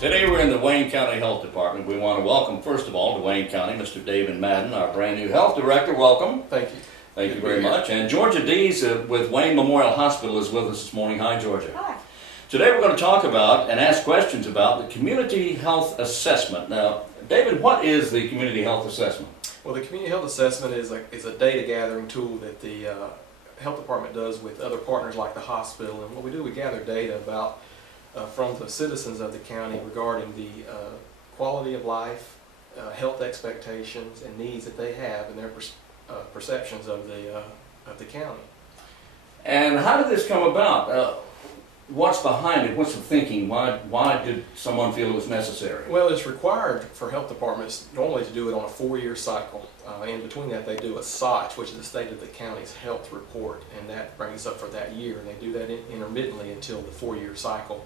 Today we're in the Wayne County Health Department. We want to welcome, first of all, to Wayne County, Mr. Davin Madden, our brand new health director. Welcome. Thank you. Thank you very much. And Georgia Dees with Wayne Memorial Hospital is with us this morning. Hi, Georgia. Hi. Today we're going to talk about and ask questions about the Community Health Assessment. Now, David, what is the Community Health Assessment? Well, the Community Health Assessment is a data gathering tool that the Health Department does with other partners like the hospital. And what we do, we gather data about from the citizens of the county regarding the quality of life, health expectations, and needs that they have and their perceptions of the county. And how did this come about? What's behind it? What's the thinking? Why did someone feel it was necessary? Well, it's required for health departments normally to do it on a 4-year cycle. In between that, they do a SOT, which is the State of the County's Health Report, and that brings up for that year. And they do that intermittently until the 4-year cycle.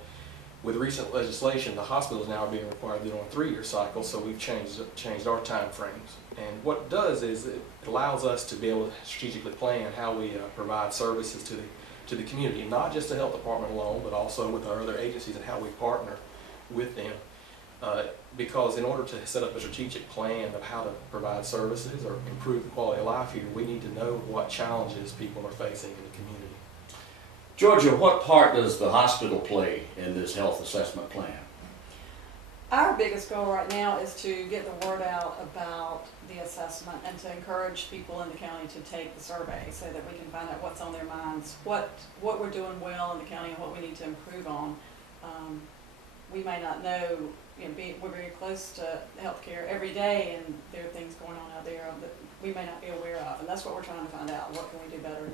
With recent legislation, the hospitals now are being required to do it on a 3-year cycle, so we've changed our time frames. And what it does is it allows us to be able to strategically plan how we provide services to the community, not just the health department alone, but also with our other agencies and how we partner with them. Because in order to set up a strategic plan of how to provide services or improve the quality of life here, we need to know what challenges people are facing in the community. Georgia, what part does the hospital play in this health assessment plan? Our biggest goal right now is to get the word out about the assessment and to encourage people in the county to take the survey so that we can find out what's on their minds, what we're doing well in the county and what we need to improve on. We may not know, we're very close to healthcare every day, and there are things going on out there that we may not be aware of, and that's what we're trying to find out. What can we do better?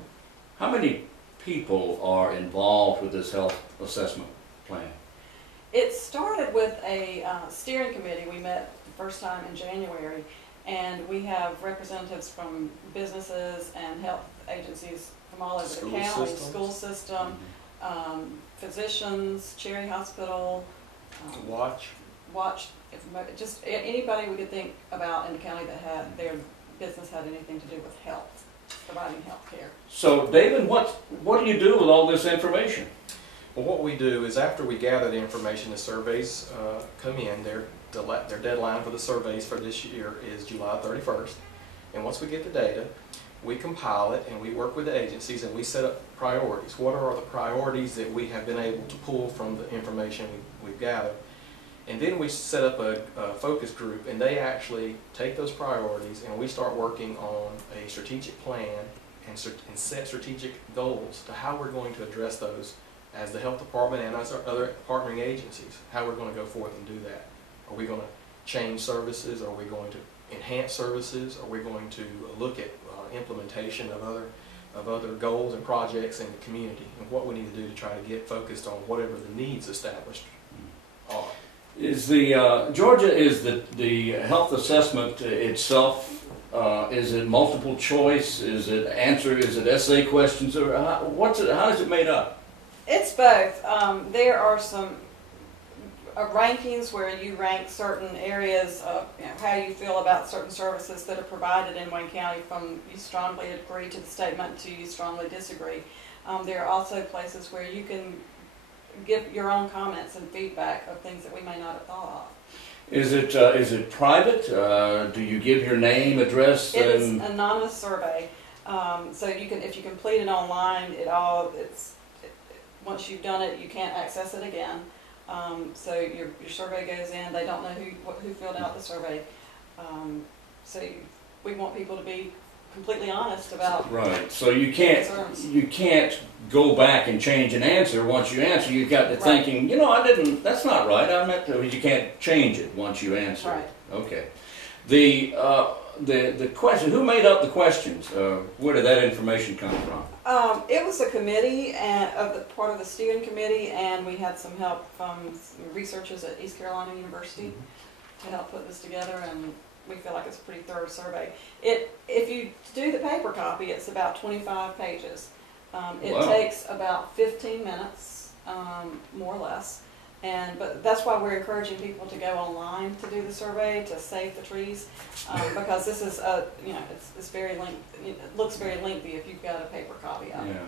How many people are involved with this health assessment plan? It started with a steering committee. We met the first time in January, and we have representatives from businesses and health agencies from all over the county, school system, physicians, Cherry Hospital, Watch, just anybody we could think about in the county that had their business had anything to do with health, providing health care. So, David, what do you do with all this information? well, what we do is after we gather the information, the surveys come in. Their deadline for the surveys for this year is July 31st. And once we get the data, we compile it and we work with the agencies and we set up priorities. What are the priorities that we have been able to pull from the information we've gathered? And then we set up a focus group, and they actually take those priorities and we start working on a strategic plan and set strategic goals to how we're going to address those as the health department and as our other partnering agencies, how we're going to go forth and do that. Are we going to change services? Are we going to enhance services? Are we going to look at implementation of other goals and projects in the community, and what we need to do to try to get focused on whatever the needs established are? Is the Georgia, is the health assessment itself, is it multiple choice? Is it essay questions, or how is it made up? It's both. There are some rankings where you rank certain areas of how you feel about certain services that are provided in Wayne County, from you strongly agree to the statement to you strongly disagree. There are also places where you can give your own comments and feedback of things that we may not have thought of. Is it private? Do you give your name, address? It is an anonymous survey, so you can, if you complete it online, once you've done it, you can't access it again. So your survey goes in. They don't know who filled out the survey. We want people to be completely honest about. Right. So you can't go back and change an answer. Once you answer, you've got to thinking, that's not right. I meant to. You can't change it once you answer. Right. Okay. The question. Who made up the questions? Where did that information come from? It was a committee part of the steering committee, and we had some help from some researchers at East Carolina University to help put this together, and we feel like it's a pretty thorough survey. If you do the paper copy, it's about 25 pages. It takes about 15 minutes, more or less. But that's why we're encouraging people to go online to do the survey, to save the trees, because this is it's very lengthy. It looks very lengthy if you've got a paper copy of it. Yeah.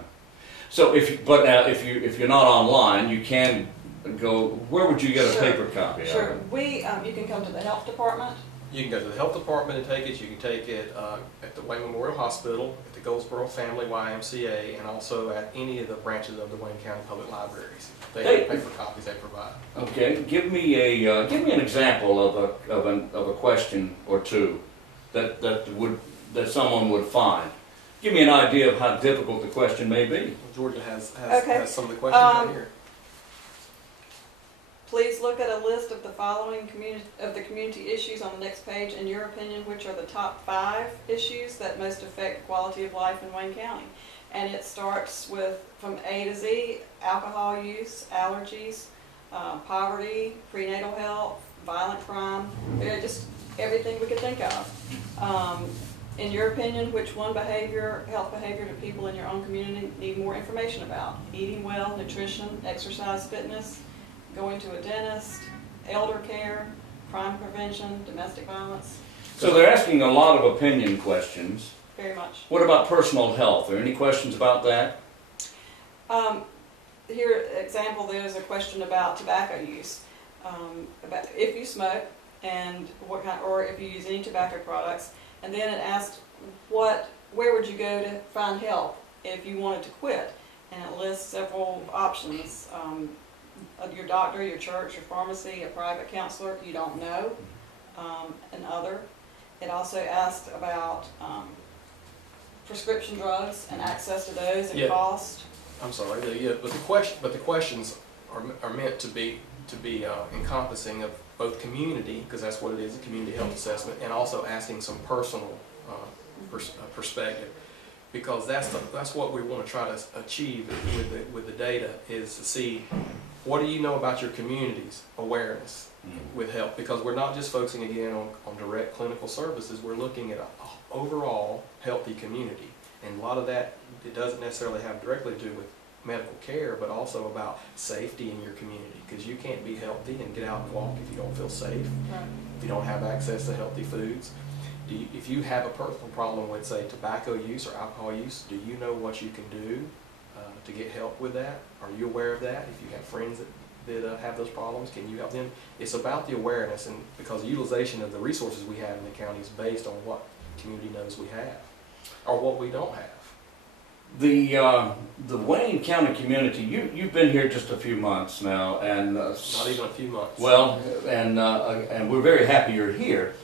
So if you're not online, you can go, where would you get a Sure. paper copy of Sure. it? You can come to the health department. You can go to the health department and take it. You can take it at the Wayne Memorial Hospital, at the Goldsboro Family YMCA, and also at any of the branches of the Wayne County Public Libraries. They have paper copies they provide. Okay, give me an example of a question or two that someone would find. Give me an idea of how difficult the question may be. Georgia has some of the questions right here. Please look at a list of the following community issues on the next page. In your opinion, which are the top 5 issues that most affect quality of life in Wayne County? And it starts with from A to Z: alcohol use, allergies, poverty, prenatal health, violent crime, just everything we could think of. In your opinion, which one health behavior do people in your own community need more information about? Eating well, nutrition, exercise, fitness, going to a dentist, elder care, crime prevention, domestic violence. So they're asking a lot of opinion questions. Very much. What about personal health? Are there any questions about that? Here, example, there's a question about tobacco use. About if you smoke and what kind, or if you use any tobacco products, and then it asked where would you go to find help if you wanted to quit, and it lists several options. Your doctor, your church, your pharmacy, a private counselor you don't know, and other. It also asked about prescription drugs and access to those and cost. I'm sorry, but the questions are meant to be encompassing of both community, because that's what it is, a community health assessment, and also asking some personal perspective, because that's what we want to try to achieve with the data, is to see what do you know about your community's awareness with health, because we're not just focusing again on direct clinical services, we're looking at an overall healthy community, and a lot of that, it doesn't necessarily have directly to do with medical care, but also about safety in your community, because you can't be healthy and get out and walk if you don't feel safe, if you don't have access to healthy foods. If you have a personal problem with, say, tobacco use or alcohol use, do you know what you can do to get help with that? Are you aware of that? If you have friends that have those problems, can you help them? It's about the awareness, and because the utilization of the resources we have in the county is based on what community knows we have, or what we don't have. The Wayne County community, you've been here just a few months now, and not even a few months. Well, and we're very happy you're here.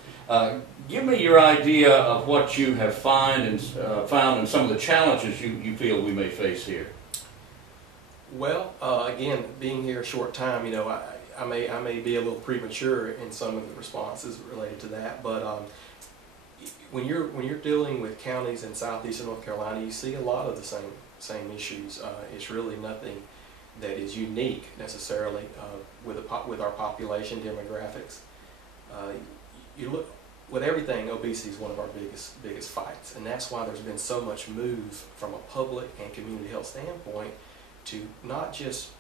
Give me your idea of what you have found and some of the challenges you feel we may face here. Well, again, being here a short time, I may be a little premature in some of the responses related to that, but when you're dealing with counties in southeastern North Carolina, you see a lot of the same issues. It's really nothing that is unique necessarily with our population demographics. You look with everything, obesity is one of our biggest fights, and that's why there's been so much move from a public and community health standpoint to not just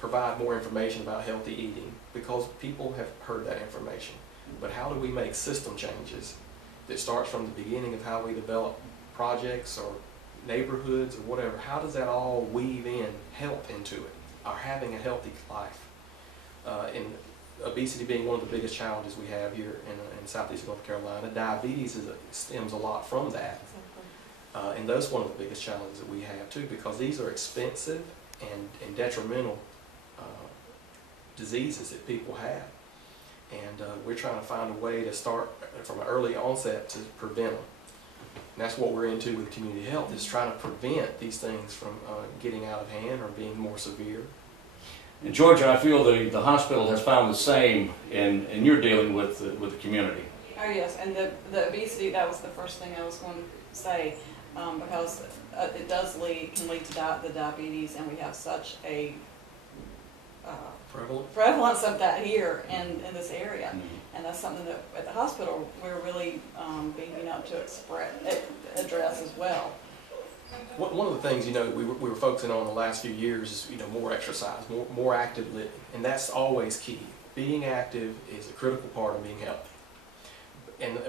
provide more information about healthy eating, because people have heard that information, but how do we make system changes that starts from the beginning of how we develop projects or neighborhoods or whatever? How does that all weave in health into it, or having a healthy life? And obesity being one of the biggest challenges we have here in southeast North Carolina, diabetes stems a lot from that. And that's one of the biggest challenges that we have too, because these are expensive and detrimental diseases that people have. And we're trying to find a way to start from an early onset to prevent them. And that's what we're into with community health, is trying to prevent these things from getting out of hand or being more severe. In Georgia, I feel the hospital has found the same in your dealing with the community. Oh yes, and the obesity, that was the first thing I was going to say, because it can lead to the diabetes, and we have such a prevalence of that here in this area. Mm-hmm. And that's something that at the hospital we're really beefing up to address as well. One of the things we were focusing on the last few years is more exercise, more active living, and that's always key. Being active is a critical part of being healthy.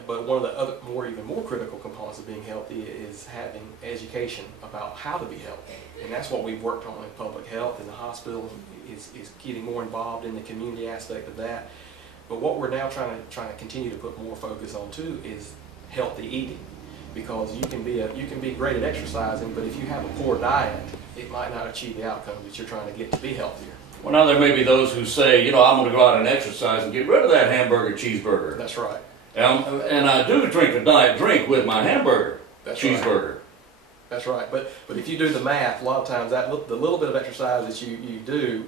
But one of the other even more critical components of being healthy is having education about how to be healthy, and that's what we've worked on in public health in the hospital, is getting more involved in the community aspect of that. But what we're now trying to continue to put more focus on too is healthy eating, because you can be great at exercising, but if you have a poor diet, it might not achieve the outcome that you're trying to get to be healthier. Well, now there may be those who say, I'm going to go out and exercise and get rid of that hamburger cheeseburger. That's right. And I do drink a diet drink with my hamburger cheeseburger. Right. That's right. But if you do the math, a lot of times the little bit of exercise that you do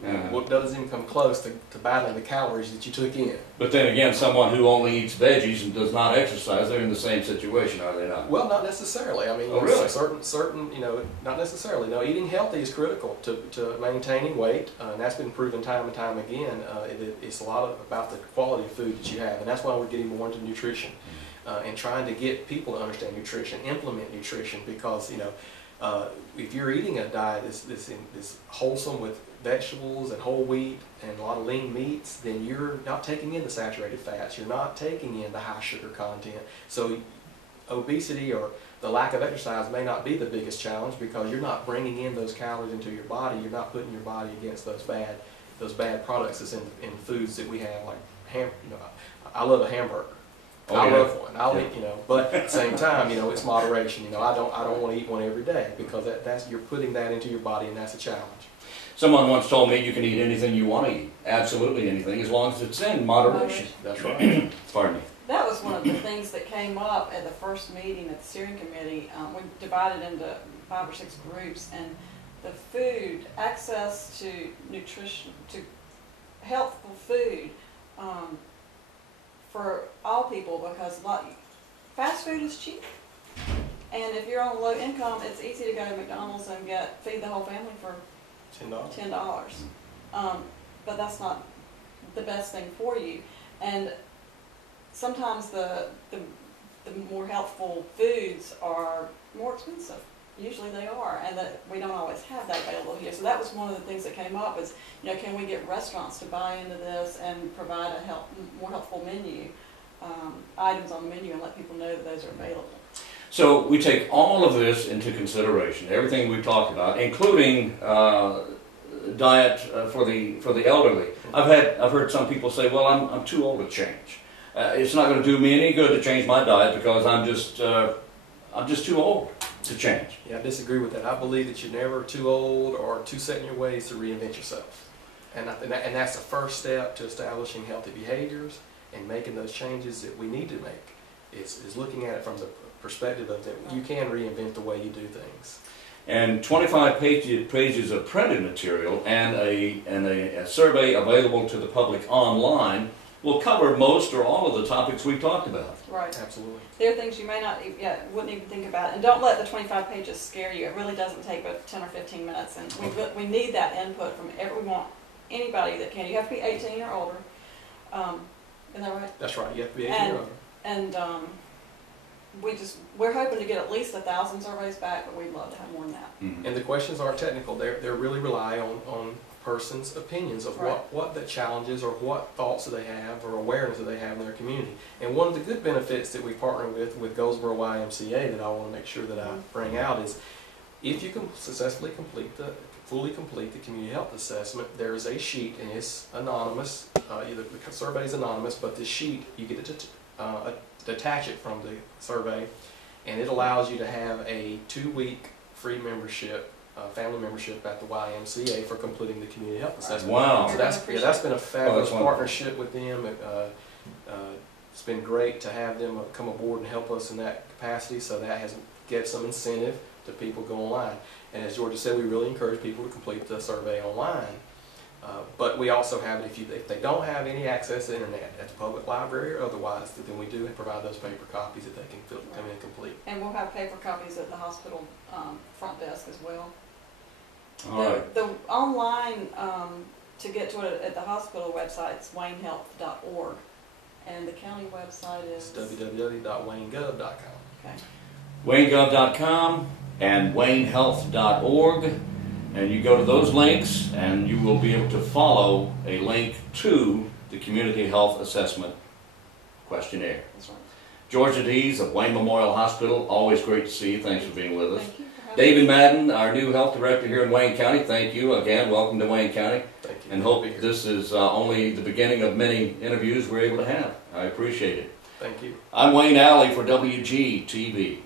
doesn't even come close to battling the calories that you took in. But then again, someone who only eats veggies and does not exercise, they're in the same situation, are they not? Well, not necessarily. I mean, really? certain, not necessarily. No, eating healthy is critical to maintaining weight, and that's been proven time and time again. It's a lot about the quality of food that you have, and that's why we're getting more into nutrition. And trying to get people to understand nutrition, implement nutrition, because if you're eating a diet that's wholesome with vegetables and whole wheat and a lot of lean meats, then you're not taking in the saturated fats, you're not taking in the high sugar content. So obesity or the lack of exercise may not be the biggest challenge, because you're not bringing in those calories into your body, you're not putting your body against those bad products that's in foods that we have, like I love a hamburger. I love one. I'll eat, but at the same time, it's moderation. I don't want to eat one every day, because that's you're putting that into your body, and that's a challenge. Someone once told me you can eat anything you want to eat, absolutely anything, as long as it's in moderation. That's right. Pardon me. That was one of the things that came up at the first meeting at the steering committee. We divided into 5 or 6 groups, and the food, access to nutrition, to healthful food, for all people, because fast food is cheap, and if you're on a low income, it's easy to go to McDonald's and feed the whole family for $10. But that's not the best thing for you, and sometimes the more healthful foods are more expensive. Usually they are, and that we don't always have that available here. So that was one of the things that came up is, can we get restaurants to buy into this and provide a more helpful menu, items on the menu, and let people know that those are available. So we take all of this into consideration, everything we've talked about, including diet for the elderly. I've heard some people say, well, I'm too old to change. It's not going to do me any good to change my diet, because I'm just too old to change. Yeah, I disagree with that. I believe that you're never too old or too set in your ways to reinvent yourself. And that's the first step to establishing healthy behaviors and making those changes that we need to make. Is looking at it from the perspective of that you can reinvent the way you do things. And 25 pages of printed material and a survey available to the public online will cover most or all of the topics we've talked about. Right. Absolutely. There are things you may not, wouldn't even think about. And don't let the 25 pages scare you. It really doesn't take but 10 or 15 minutes. And we need that input from anybody that can. You have to be 18 or older. Isn't that right? That's right. You have to be 18 or older. And we're hoping to get at least 1,000 surveys back, but we'd love to have more than that. Mm-hmm. And the questions aren't technical. They really rely on person's opinions of what the challenges or what thoughts do they have or awareness do they have in their community. And one of the good benefits that we partner with Goldsboro YMCA that I want to make sure that I bring out is, if you can successfully fully complete the community health assessment, there is a sheet, and it's anonymous. The survey is anonymous, but this sheet, you get to detach it from the survey, and it allows you to have a 2-week free membership, family membership at the YMCA for completing the community health assessment. Wow! So that's been a fabulous partnership with them. It's been great to have them come aboard and help us in that capacity. So that has given some incentive to people go online. And as Georgia said, we really encourage people to complete the survey online. But we also have it if they don't have any access to the internet at the public library or otherwise, then we do provide those paper copies that they can come in and complete. And we'll have paper copies at the hospital front desk as well. The online to get to it at the hospital website is waynehealth.org, and the county website is www.waynegov.com. Okay. Waynegov.com and waynehealth.org. And you go to those links, and you will be able to follow a link to the Community Health Assessment questionnaire. That's right. Georgia Dees of Wayne Memorial Hospital, always great to see you. Thanks for being with us. Thank you for having Davin Madden, our new health director here in Wayne County, thank you again. Welcome to Wayne County. Thank you. And hope this is only the beginning of many interviews we're able to have. I appreciate it. Thank you. I'm Wayne Alley for WGTV.